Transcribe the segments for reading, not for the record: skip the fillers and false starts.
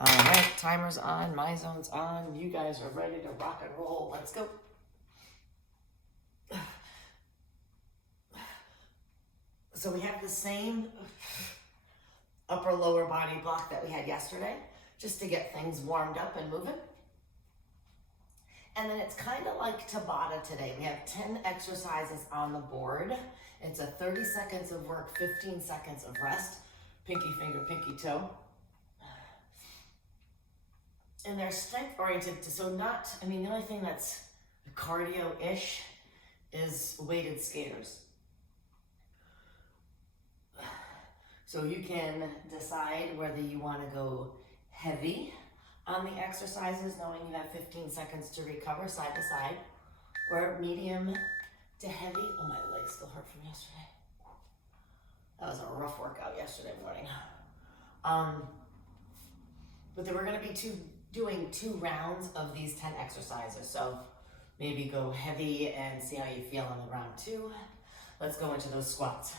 All right, timer's on, my zone's on. You guys are ready to rock and roll. Let's go. So we have the same upper lower body block that we had yesterday, just to get things warmed up and moving. And then it's kind of like Tabata today. We have 10 exercises on the board. It's a 30 seconds of work, 15 seconds of rest, pinky finger, pinky toe. And they're strength oriented, so not, the only thing that's cardio-ish is weighted skaters. So you can decide whether you want to go heavy on the exercises, knowing you have 15 seconds to recover side to side, or medium to heavy. Oh, my legs still hurt from yesterday. That was a rough workout yesterday morning. But then we're going to be doing 2 rounds of these 10 exercises. So maybe go heavy and see how you feel on the round 2. Let's go into those squats.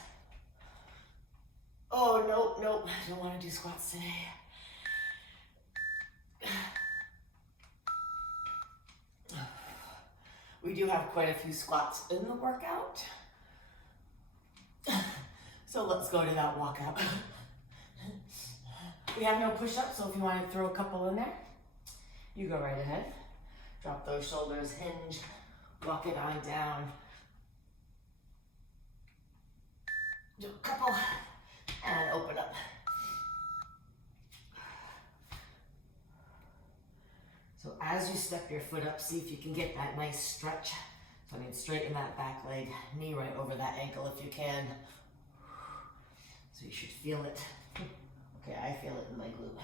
Oh, nope, I don't want to do squats today. We do have quite a few squats in the workout. So let's go to that walkout. We have no push-ups, so if you want to throw a couple in there, you go right ahead. Drop those shoulders, hinge, walk it on down. Do a couple, and open up. So as you step your foot up, see if you can get that nice stretch. So straighten that back leg, knee right over that ankle if you can. So you should feel it. Okay, I feel it in my glute.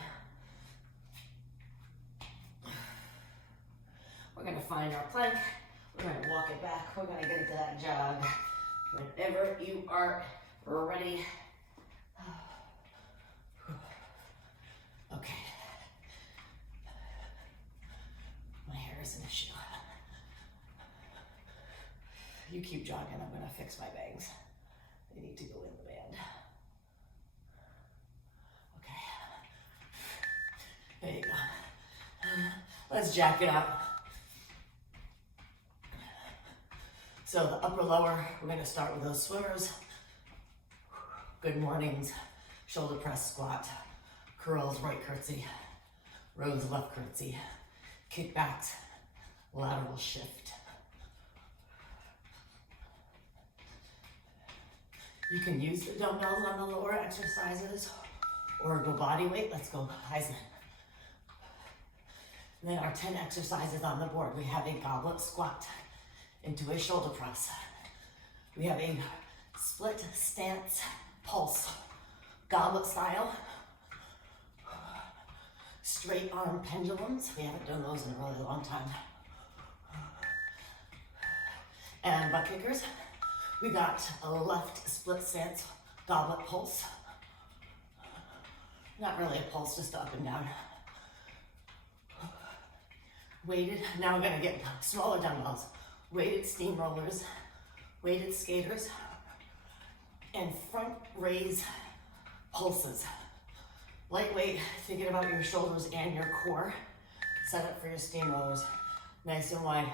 We're gonna find our plank. We're gonna walk it back. We're gonna get into that jog. Whenever you are ready. Okay. My hair is an issue. You keep jogging, I'm gonna fix my bangs. They need to go in the band. Okay. There you go. Let's jack it up. So the upper lower, we're gonna start with those swimmers. Good mornings, shoulder press squat, curls, right curtsy, rows, left curtsy, kickbacks, lateral shift. You can use the dumbbells on the lower exercises or go body weight. Let's go Heisman. And then our 10 exercises on the board. We have a goblet squat into a shoulder press. We have a split stance pulse, goblet style. Straight arm pendulums. We haven't done those in a really long time. And butt kickers. We got a left split stance goblet pulse. Not really a pulse, just up and down. Weighted, now we're gonna get smaller dumbbells. Weighted steamrollers, weighted skaters, and front raise pulses. Lightweight, thinking about your shoulders and your core. Set up for your steamrollers, nice and wide.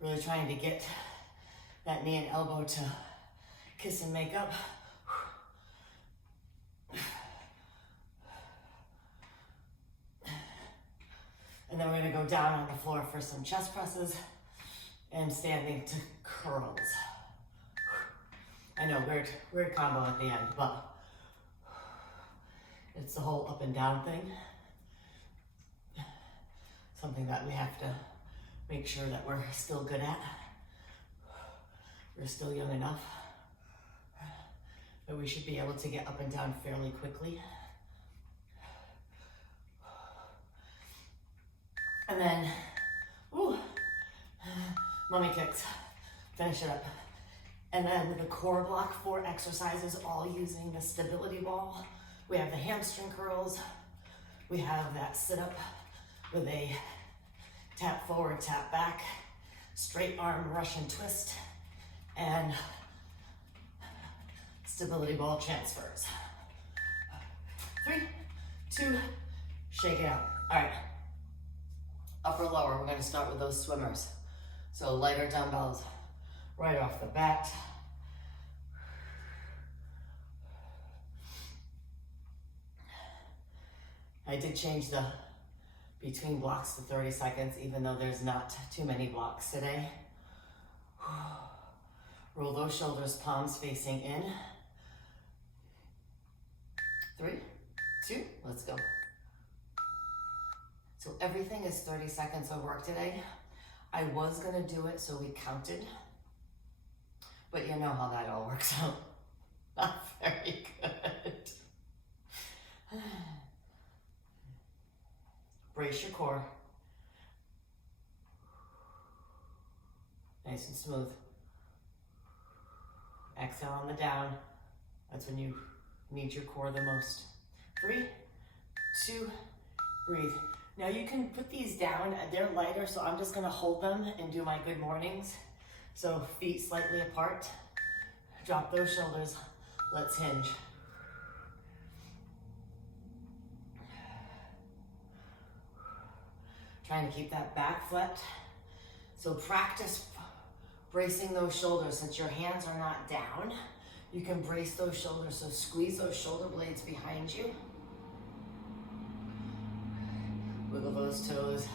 Really trying to get that knee and elbow to kiss and make up. And then we're gonna go down on the floor for some chest presses and standing to curls. I know, weird combo at the end, but it's the whole up and down thing. Something that we have to make sure that we're still good at. We're still young enough, but we should be able to get up and down fairly quickly. And then, mummy kicks, finish it up. And then the core block, 4 exercises, all using the stability ball. We have the hamstring curls. We have that sit up with a tap forward, tap back, straight arm Russian twist, and stability ball transfers. Shake it out. All right. Upper, lower, we're gonna start with those swimmers. So lighter dumbbells right off the bat. I did change the between blocks to 30 seconds, even though there's not too many blocks today. Roll those shoulders, palms facing in. 3, 2, let's go. So everything is 30 seconds of work today. I was gonna do it so we counted, but you know how that all works out. Not very good. Brace your core. Nice and smooth. Exhale on the down. That's when you need your core the most. 3, 2, breathe. Now you can put these down, they're lighter, so I'm just gonna hold them and do my good mornings. So feet slightly apart, drop those shoulders, let's hinge. Trying to keep that back flat. So practice bracing those shoulders. Since your hands are not down, you can brace those shoulders. So squeeze those shoulder blades behind you. Wiggle those toes,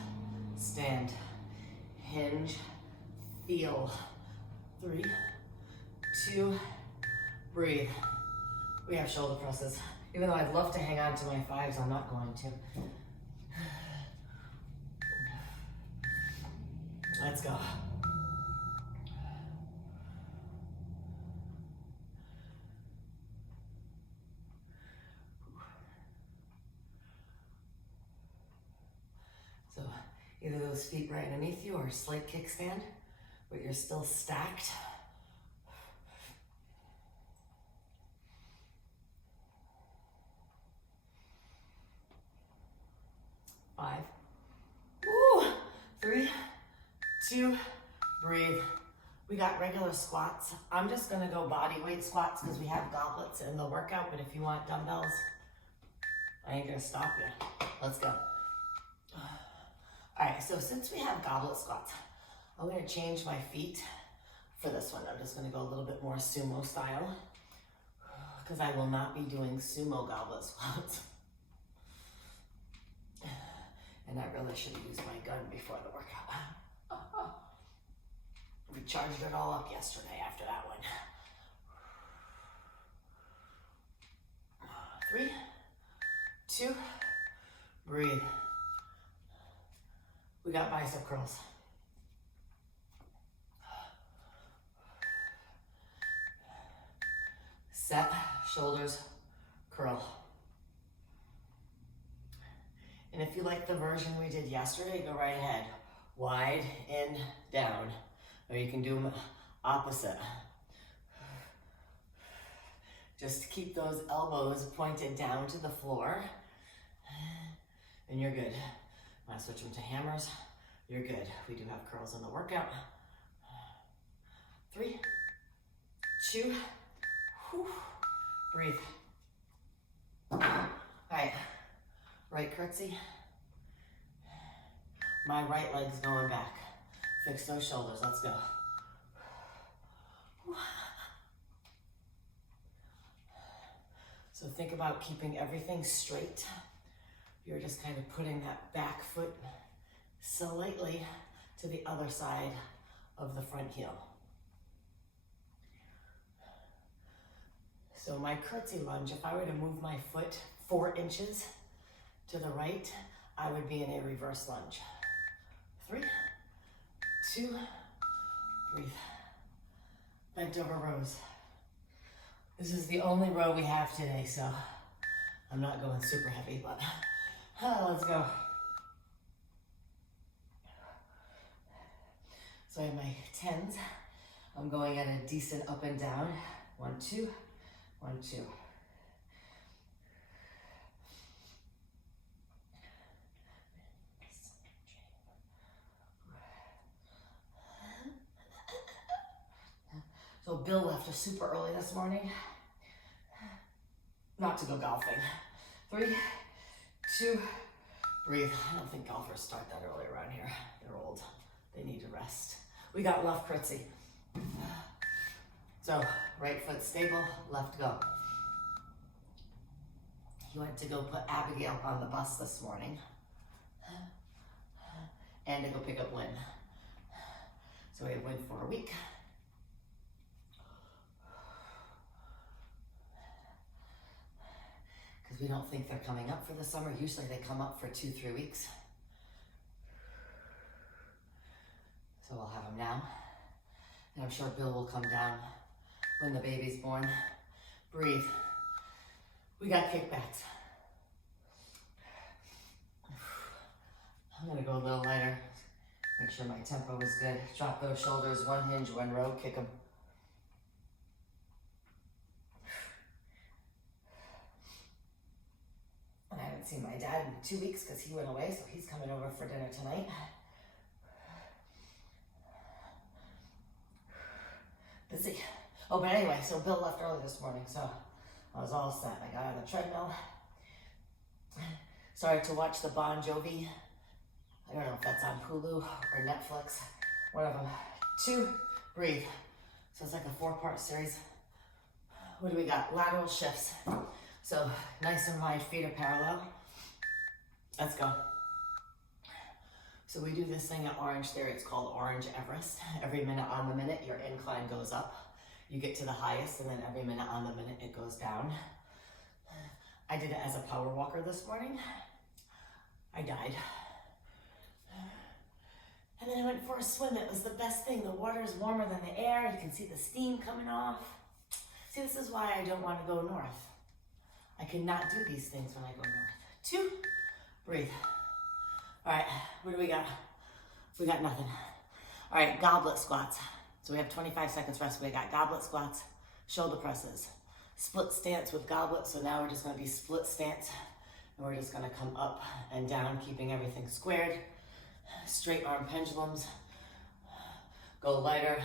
stand, hinge, feel. 3, 2, breathe. We have shoulder presses. Even though I'd love to hang on to my 5s, I'm not going to. Let's go. So either those feet right underneath you or a slight kickstand, but you're still stacked. Five. Woo! 3, 2, breathe. We got regular squats. I'm just gonna go body weight squats because we have goblets in the workout, but if you want dumbbells, I ain't gonna stop you. Let's go. All right, so since we have goblet squats, I'm gonna change my feet for this one. I'm just gonna go a little bit more sumo style because I will not be doing sumo goblet squats. And I really should have used my gun before the workout. We charged it all up yesterday after that one. 3, 2, breathe. We got bicep curls. Set, shoulders, curl. And if you like the version we did yesterday, go right ahead. Wide, in, down. Or you can do them opposite. Just keep those elbows pointed down to the floor. And you're good. When I switch them to hammers, you're good. We do have curls in the workout. 3, 2, whew, breathe. All right. Right curtsy. My right leg's going back. Fix those shoulders, let's go. So think about keeping everything straight. You're just kind of putting that back foot slightly to the other side of the front heel. So my curtsy lunge, if I were to move my foot 4 inches to the right, I would be in a reverse lunge. 3, 2, breathe. Bent over rows. This is the only row we have today, so I'm not going super heavy, but let's go. So I have my 10s. I'm going at a decent up and down. 1, 2, 1, 2. So Bill left us super early this morning, not to go golfing. 3, 2, Breathe. I don't think golfers start that early around here. They're old. They need to rest. We got left curtsy. So, right foot stable, left go. He went to go put Abigail on the bus this morning and to go pick up Wynn. So we have Wynn for a week. Because we don't think they're coming up for the summer. Usually they come up for 2-3 weeks. So we'll have them now. And I'm sure Bill will come down when the baby's born. Breathe. We got kickbacks. I'm gonna go a little lighter. Make sure my tempo is good. Drop those shoulders, one hinge, one row, kick them. And I haven't seen my dad in 2 weeks because he went away, so he's coming over for dinner tonight. Busy. Oh, but anyway, so Bill left early this morning, so I was all set. I got on the treadmill. Started to watch the Bon Jovi. I don't know if that's on Hulu or Netflix. One of them. 2, breathe. So it's like a 4-part series. What do we got? Lateral shifts. So nice and wide, feet are parallel. Let's go. So we do this thing at Orange Theory. It's called Orange Everest. Every minute on the minute, your incline goes up. You get to the highest, and then every minute on the minute, it goes down. I did it as a power walker this morning. I died. And then I went for a swim. It was the best thing. The water is warmer than the air. You can see the steam coming off. See, this is why I don't want to go north. I cannot do these things when I go north. 2, breathe. All right, what do we got? We got nothing. All right, goblet squats. So we have 25 seconds rest. We got goblet squats, shoulder presses, split stance with goblet. So now we're just gonna be split stance. And we're just gonna come up and down, keeping everything squared. Straight arm pendulums. Go lighter.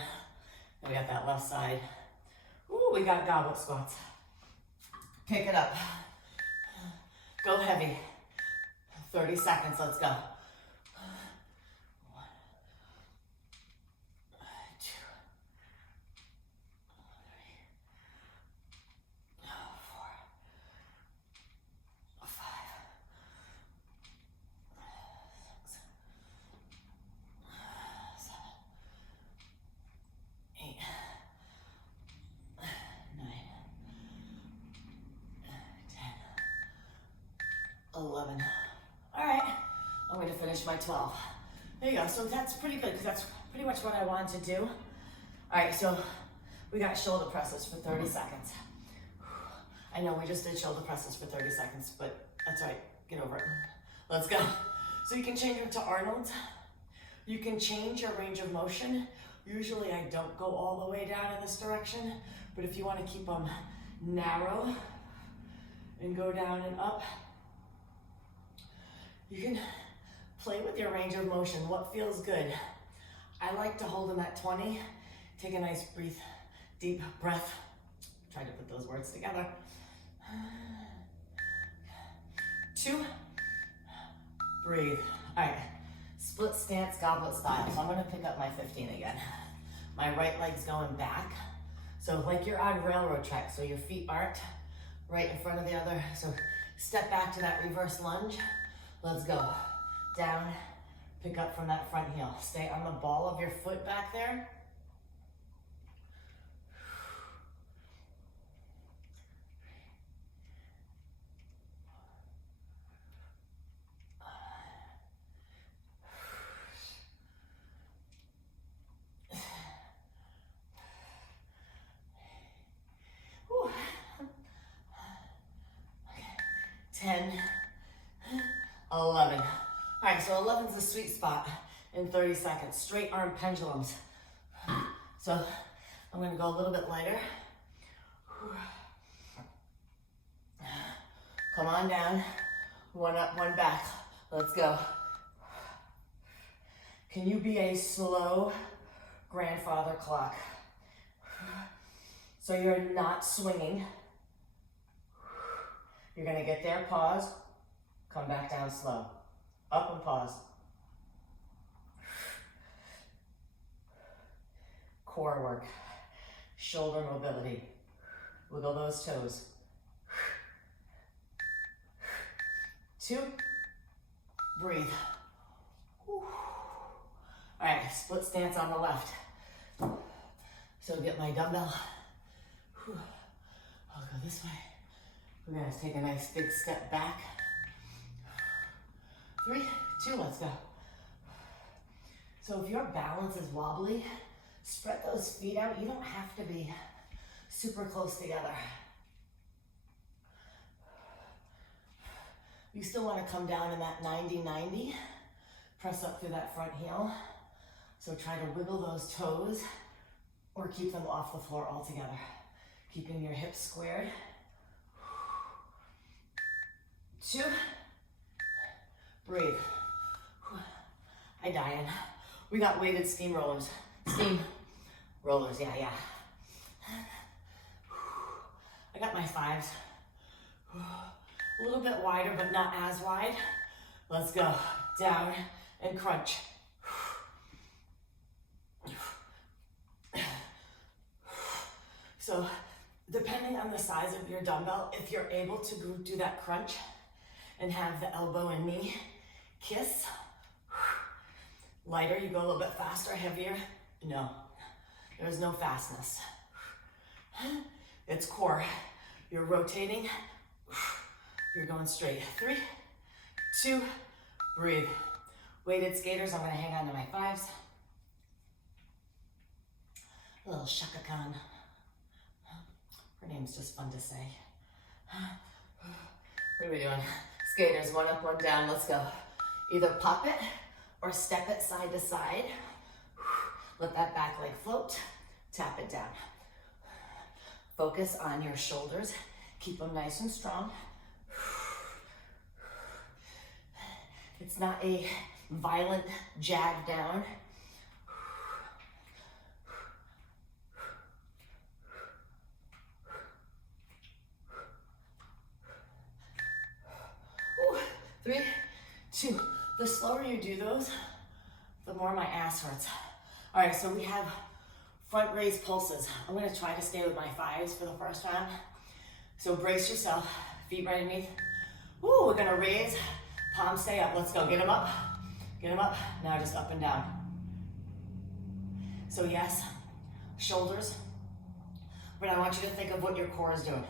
And we got that left side. Ooh, we got goblet squats. Pick it up. Go heavy. 30 seconds, let's go. 1, 2, 3, 4, 5, 6, 7, 8, 9, 10, 11. All right, I'm going to finish my 12. There you go. So that's pretty good because that's pretty much what I wanted to do. All right, so we got shoulder presses for 30 seconds. I know we just did shoulder presses for 30 seconds, but that's all right. Get over it. Let's go. So you can change it to Arnold. You can change your range of motion. Usually I don't go all the way down in this direction, but if you want to keep them narrow and go down and up, you can play with your range of motion, what feels good. I like to hold them at 20. Take a nice deep breath. Try to put those words together. 2, breathe. All right, split stance, goblet style. So I'm gonna pick up my 15 again. My right leg's going back. So like you're on railroad tracks, so your feet aren't right in front of the other. So step back to that reverse lunge. Let's go. Down, pick up from that front heel. Stay on the ball of your foot back there. Whew. 10, 11. All right, so 11's the sweet spot in 30 seconds. Straight arm pendulums. So I'm gonna go a little bit lighter. Come on down. 1 up, 1 back. Let's go. Can you be a slow grandfather clock? So you're not swinging. You're gonna get there, pause, come back down slow. Up and pause. Core work, shoulder mobility. Wiggle those toes. 2, breathe. All right, split stance on the left. So get my dumbbell. I'll go this way. We're gonna take a nice big step back. 3, 2, let's go. So if your balance is wobbly, spread those feet out. You don't have to be super close together. You still want to come down in that 90-90. Press up through that front heel. So try to wiggle those toes or keep them off the floor altogether. Keeping your hips squared. 2, breathe. Hi, Diane. We got weighted steam rollers. Steam rollers, yeah. I got my 5s. A little bit wider, but not as wide. Let's go. Down and crunch. So, depending on the size of your dumbbell, if you're able to do that crunch and have the elbow and knee kiss, lighter, you go a little bit faster, heavier. No, there's no fastness. It's core. You're rotating. You're going straight. 3, 2, breathe. Weighted skaters, I'm gonna hang on to my 5s. A little Shaka Khan. Her name's just fun to say. What are we doing? Skaters, 1 up, 1 down, let's go. Either pop it or step it side to side. Let that back leg float, tap it down. Focus on your shoulders. Keep them nice and strong. It's not a violent jag down. Ooh, 3, 2. The slower you do those, the more my ass hurts. All right, so we have front raise pulses. I'm gonna try to stay with my 5s for the first round. So brace yourself, feet right underneath. Ooh, we're gonna raise, palms stay up. Let's go, get them up. Get them up, now just up and down. So yes, shoulders, but I want you to think of what your core is doing.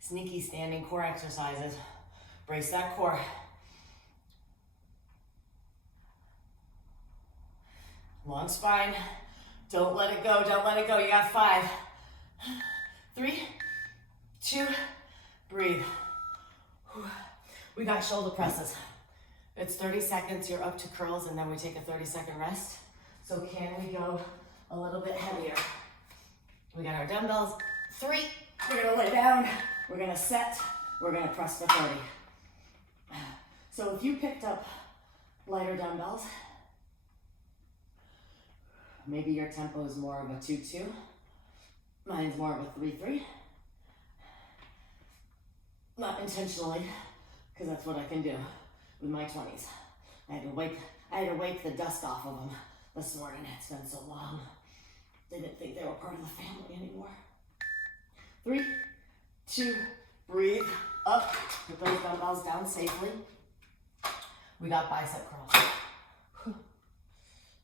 Sneaky standing core exercises. Brace that core. Long spine, don't let it go, don't let it go. You got 5, 3, 2, breathe. We got shoulder presses. It's 30 seconds, you're up to curls, and then we take a 30-second rest. So can we go a little bit heavier? We got our dumbbells. 3, we're gonna lay down, we're gonna set, we're gonna press for 30. So if you picked up lighter dumbbells, maybe your tempo is more of a 2-2. Mine's more of a 3-3. Not intentionally, because that's what I can do with my 20s. I had to wake the dust off of them this morning. It's been so long. They didn't think they were part of the family anymore. 3, 2, breathe up. Put those dumbbells down safely. We got bicep curls.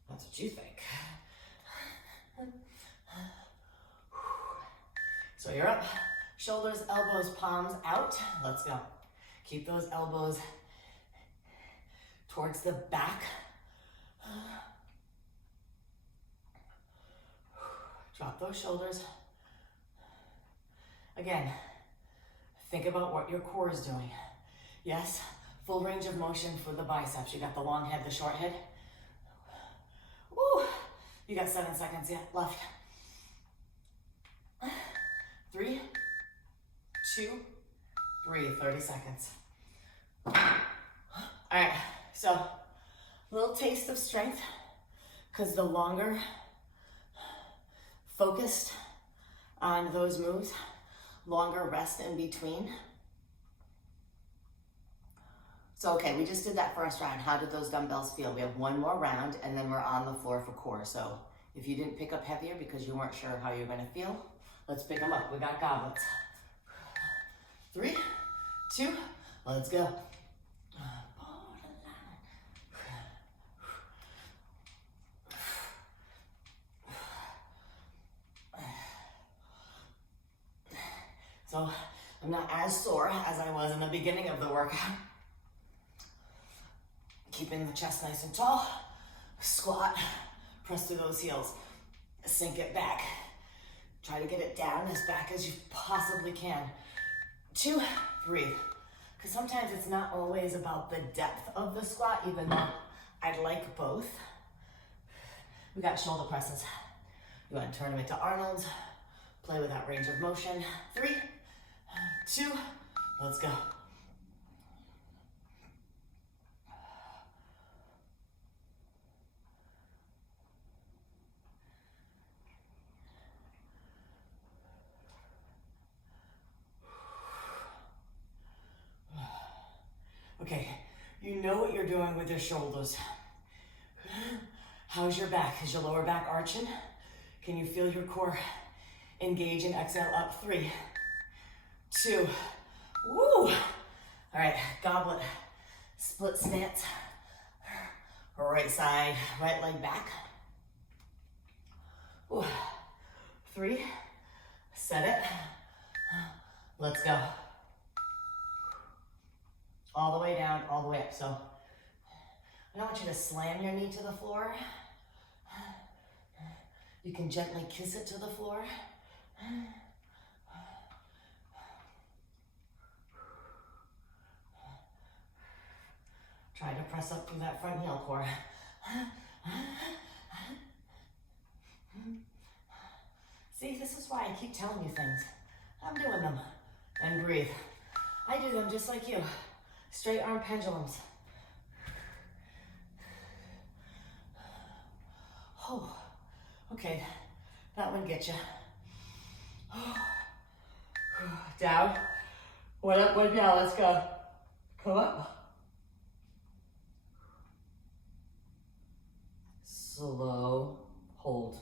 That's what you think. So you're up, shoulders, elbows, palms out. Let's go. Keep those elbows towards the back. Drop those shoulders. Again, think about what your core is doing. Yes, full range of motion for the biceps. You got the long head, the short head. Woo! You got 7 seconds yet left. 3, 2, breathe, 30 seconds. All right, so a little taste of strength, because the longer focused on those moves, longer rest in between, So, okay, we just did that first round. How did those dumbbells feel? We have one more round and then we're on the floor for core. So if you didn't pick up heavier because you weren't sure how you're gonna feel, let's pick them up. We got goblets. 3, 2, let's go. So I'm not as sore as I was in the beginning of the workout. Keeping the chest nice and tall. Squat, press through those heels. Sink it back. Try to get it down as back as you possibly can. 2, breathe. Because sometimes it's not always about the depth of the squat, even though I'd like both. We got shoulder presses. You want to turn them into Arnold's. Play with that range of motion. 3, 2, let's go. Okay, you know what you're doing with your shoulders. How's your back? Is your lower back arching? Can you feel your core engage and exhale up? 3, 2, woo! All right, goblet, split stance. Right side, right leg back. Ooh. 3, set it. Let's go. All the way down, all the way up. So I don't want you to slam your knee to the floor. You can gently kiss it to the floor. Try to press up through that front heel core. See, this is why I keep telling you things. I'm doing them. And breathe. I do them just like you. Straight arm pendulums. Oh, okay, that one gets you. Down, one up, one down, let's go. Come up. Slow, hold,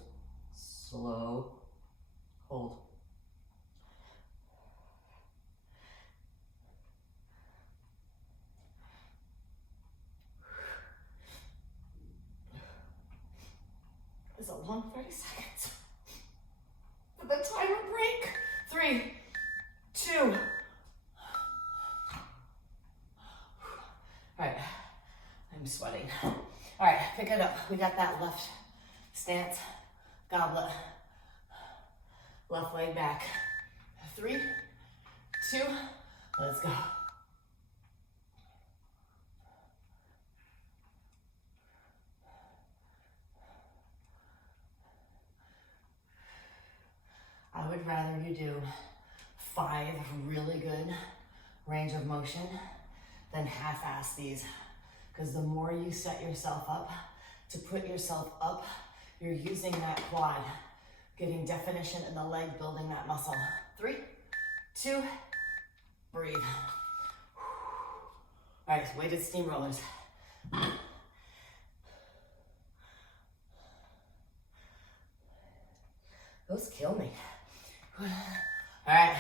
slow, hold. It's a long 30 seconds. For the timer break. 3, 2. All right, I'm sweating. All right, pick it up. We got that left stance, goblet, left leg back. 3, 2, let's go. I would rather you do 5 really good range of motion than half-ass these. Because the more you set yourself up to put yourself up, you're using that quad, getting definition in the leg, building that muscle. 3, 2, breathe. All right, weighted steamrollers. Those kill me. All right,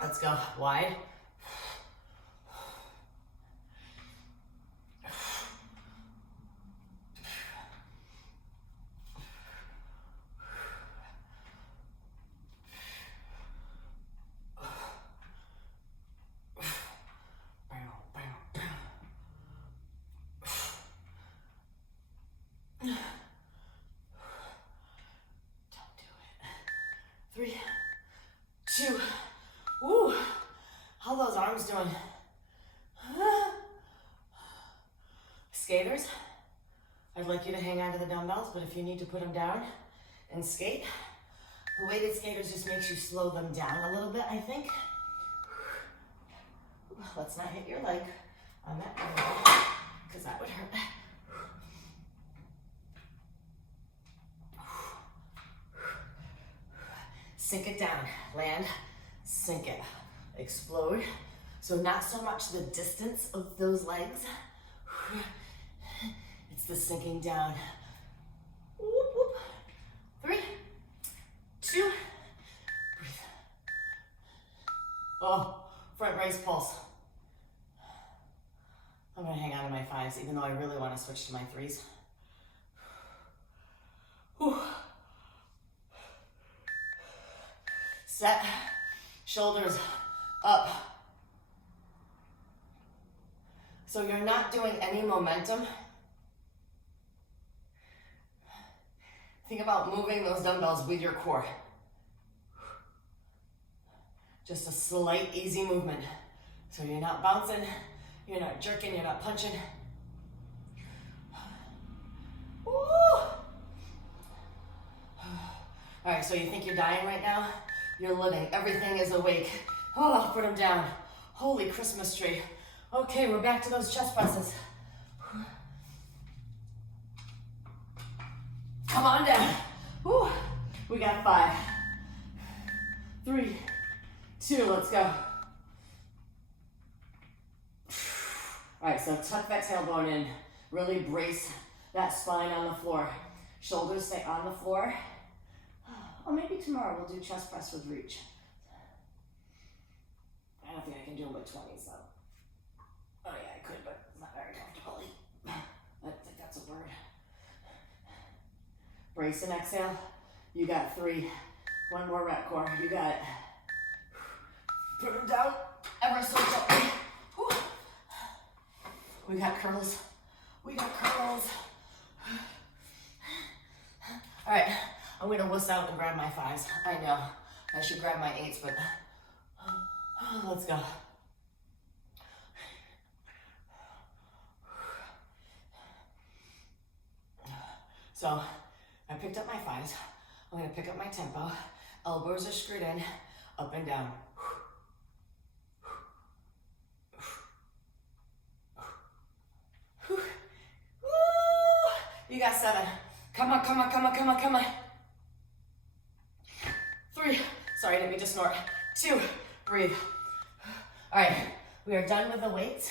let's go wide. Doing. Skaters, I'd like you to hang on to the dumbbells, but if you need to put them down and skate, the weighted skaters just makes you slow them down a little bit, I think. Let's not hit your leg on that elbow, because that would hurt. Sink it down, land, sink it, explode, So not so much the distance of those legs, it's the sinking down. Whoop, whoop. 3, 2, breathe. Oh, front raise pulse. I'm gonna hang on to my 5s, even though I really wanna switch to my 3s. Whew. Set, shoulders up. So you're not doing any momentum. Think about moving those dumbbells with your core. Just a slight, easy movement. So you're not bouncing, you're not jerking, you're not punching. Woo! All right, so you think you're dying right now? You're living, everything is awake. Oh, put them down. Holy Christmas tree. Okay, we're back to those chest presses. Come on down. Woo. We got 5, 3, 2, let's go. All right, so tuck that tailbone in. Really brace that spine on the floor. Shoulders stay on the floor. Or maybe tomorrow we'll do chest press with reach. I don't think I can do them with 20s though. Oh yeah, I could, but it's not very comfortable. I think that's a word. Brace and exhale. You got 3. One more rep core. You got it. Put them down ever so gently. Whew. We got curls. We got curls. All right, I'm gonna wuss out and grab my 5s. I know, I should grab my 8s, but let's go. So, I picked up my 5s. I'm gonna pick up my tempo. Elbows are screwed in, up and down. You got 7. Come on, come on, come on, come on, come on. 3, sorry, didn't mean to snort. 2, breathe. All right, we are done with the weights.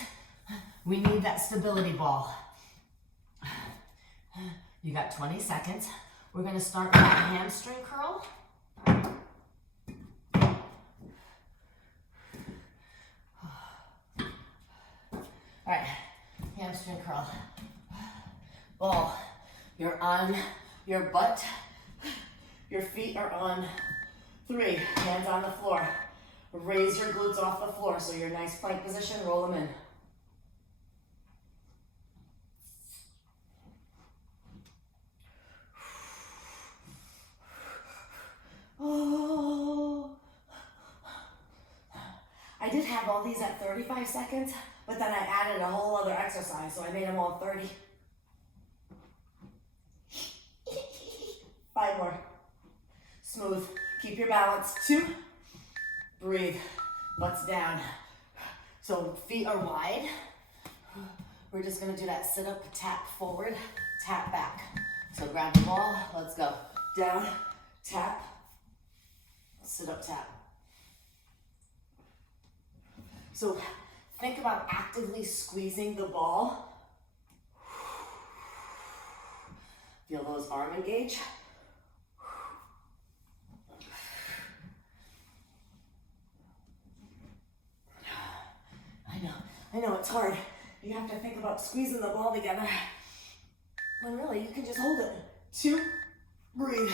We need that stability ball. You got 20 seconds. We're gonna start with that hamstring curl. All right, hamstring curl. Ball, you're on your butt. Your feet are on 3, hands on the floor. Raise your glutes off the floor so you're nice plank position, roll them in. Oh. I did have all these at 35 seconds, but then I added a whole other exercise, so I made them all 30. 5 more. Smooth. Keep your balance. 2. Breathe. Butts down. So feet are wide. We're just gonna do that sit up, tap forward, tap back. So grab the ball. Let's go. Down, tap, sit up, tap. So think about actively squeezing the ball. Feel those arms engage. I know it's hard. You have to think about squeezing the ball together. When really, you can just hold it. 2, breathe.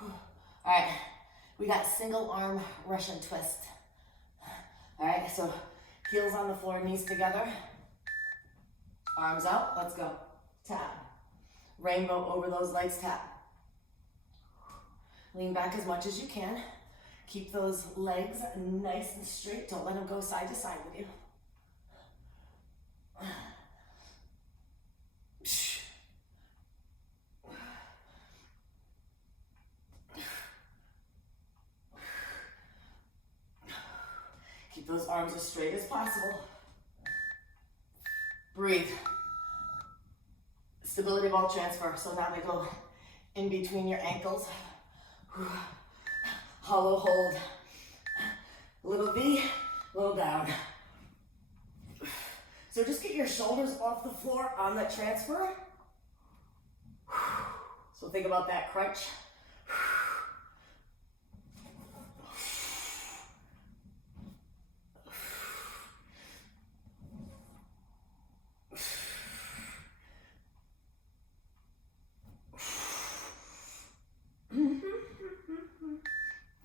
All right, we got single arm Russian twist. All right, so heels on the floor, knees together. Arms out, let's go. Tap. Rainbow over those legs, tap. Lean back as much as you can. Keep those legs nice and straight. Don't let them go side to side with you. Keep those arms as straight as possible. Breathe. Stability ball transfer. So now they go in between your ankles. Hollow hold. Little V, little down. So just get your shoulders off the floor on the transfer. So think about that crunch.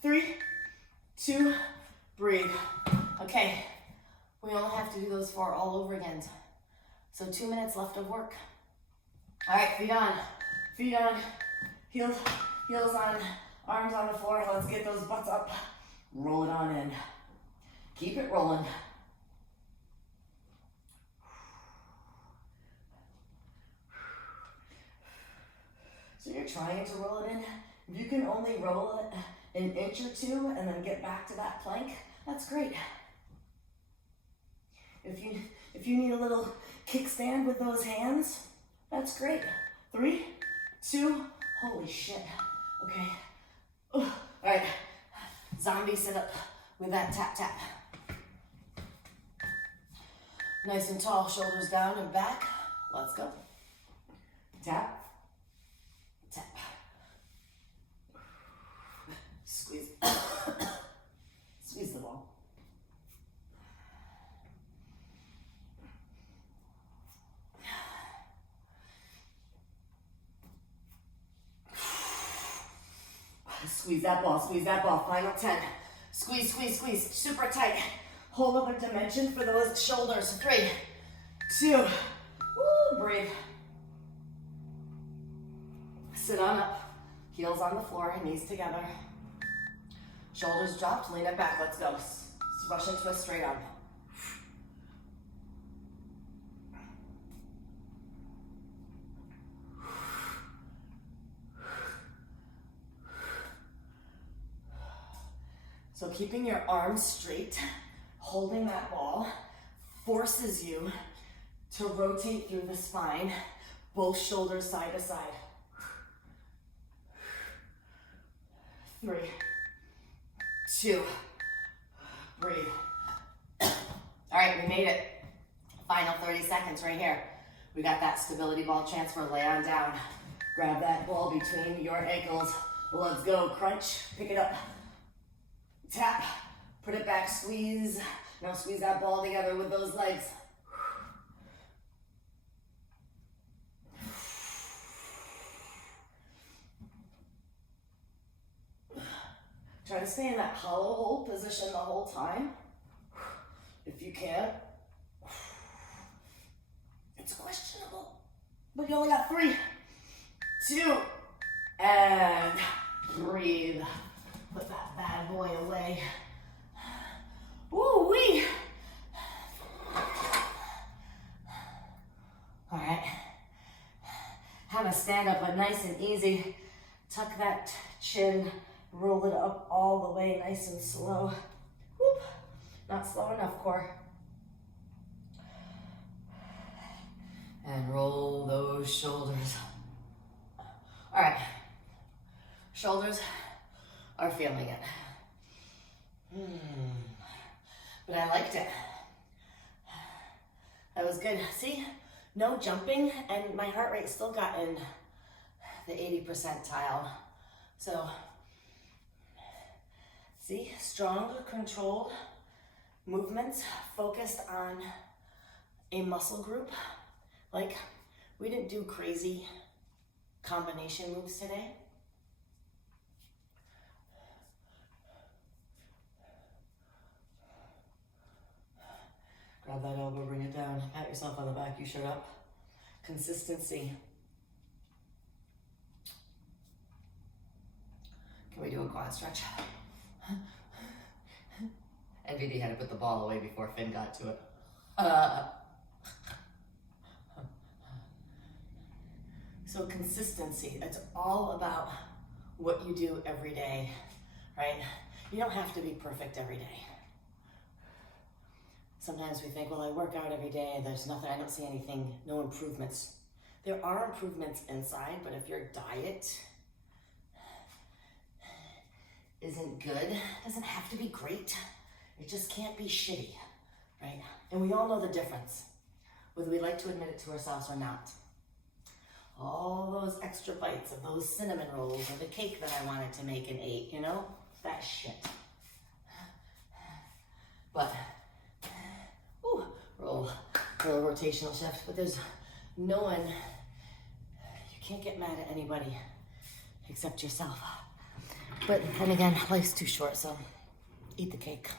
Three, two, breathe. Okay, we only have to do those 4 all over again. So 2 minutes left of work. All right, feet on, heels on, arms on the floor. Let's get those butts up. Roll it on in. Keep it rolling. So you're trying to roll it in. If you can only roll it an inch or 2 and then get back to that plank, that's great. If you need a little kickstand with those hands, that's great. 3, 2, holy shit. Okay. All right, zombie sit up with that tap tap. Nice and tall, shoulders down and back. Let's go. Tap. Tap. Squeeze. Squeeze the ball. Squeeze that ball, squeeze that ball. Final 10. Squeeze, squeeze, squeeze. Super tight. Hold up a dimension for those shoulders. 3, 2, woo, breathe. Sit on up. Heels on the floor, knees together. Shoulders dropped, lean it back. Let's go. Russian twist straight arm. So keeping your arms straight, holding that ball, forces you to rotate through the spine, both shoulders side to side. 3, 2, breathe. All right, we made it. Final 30 seconds right here. We got that stability ball transfer, lay on down. Grab that ball between your ankles. Let's go, crunch, pick it up. Tap, put it back, squeeze. Now squeeze that ball together with those legs. Try to stay in that hollow hold position the whole time. If you can. It's questionable, but you only got 3, 2, and breathe. Put that bad boy away. Woo-wee. All right. Have a stand up, but nice and easy. Tuck that chin, roll it up all the way, nice and slow. Whoop. Not slow enough, core. And roll those shoulders. All right. Shoulders are feeling it. But I liked it. That was good. See, no jumping, and my heart rate still got in the 80 percentile. So, see, strong, controlled movements focused on a muscle group. Like, we didn't do crazy combination moves today. Grab that elbow, bring it down. Pat yourself on the back, you showed up. Consistency. Can we do a quad stretch? NVD had to put the ball away before Finn got to it. So consistency, it's all about what you do every day, right? You don't have to be perfect every day. Sometimes we think, well, I work out every day, there's nothing, I don't see anything, no improvements. There are improvements inside, but if your diet isn't good, it doesn't have to be great. It just can't be shitty, right? And we all know the difference. whether we like to admit it to ourselves or not. All those extra bites of those cinnamon rolls or the cake that I wanted to make and ate, you know? That shit. But, roll rotational shift, but there's no one, you can't get mad at anybody except yourself. But then again, life's too short, so eat the cake.